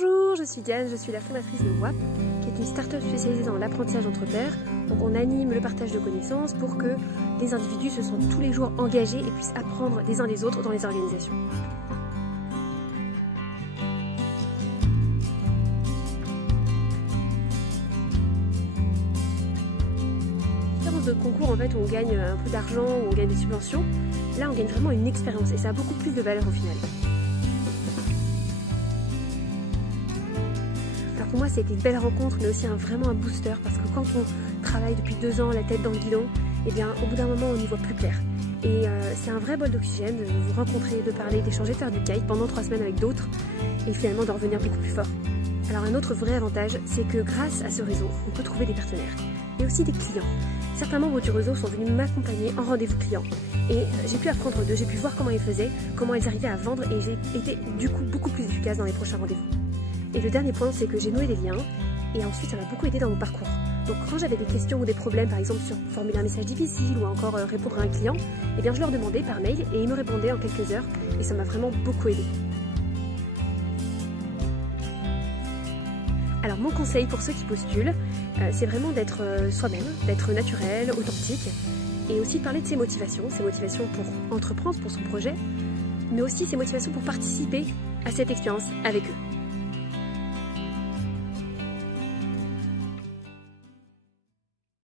Bonjour, je suis Diane, je suis la fondatrice de WAP, qui est une start-up spécialisée dans l'apprentissage entre pairs. Donc on anime le partage de connaissances pour que les individus se sentent tous les jours engagés et puissent apprendre des uns des autres dans les organisations. Différence de concours en fait où on gagne un peu d'argent, où on gagne des subventions, là on gagne vraiment une expérience et ça a beaucoup plus de valeur au final. Alors pour moi, c'était une belle rencontre, mais aussi vraiment un booster, parce que quand on travaille depuis 2 ans la tête dans le guidon, eh bien, au bout d'un moment, on y voit plus clair. Et c'est un vrai bol d'oxygène de vous rencontrer, de parler, d'échanger, de faire du kite pendant 3 semaines avec d'autres, et finalement de revenir beaucoup plus fort. Alors un autre vrai avantage, c'est que grâce à ce réseau, on peut trouver des partenaires, et aussi des clients. Certains membres du réseau sont venus m'accompagner en rendez-vous client, et j'ai pu apprendre d'eux, j'ai pu voir comment ils faisaient, comment ils arrivaient à vendre, et j'ai été du coup beaucoup plus efficace dans les prochains rendez-vous. Et le dernier point, c'est que j'ai noué des liens et ensuite ça m'a beaucoup aidé dans mon parcours. Donc quand j'avais des questions ou des problèmes, par exemple sur formuler un message difficile ou encore répondre à un client, eh bien je leur demandais par mail et ils me répondaient en quelques heures et ça m'a vraiment beaucoup aidé. Alors mon conseil pour ceux qui postulent, c'est vraiment d'être soi-même, d'être naturel, authentique et aussi de parler de ses motivations pour entreprendre, pour son projet, mais aussi ses motivations pour participer à cette expérience avec eux.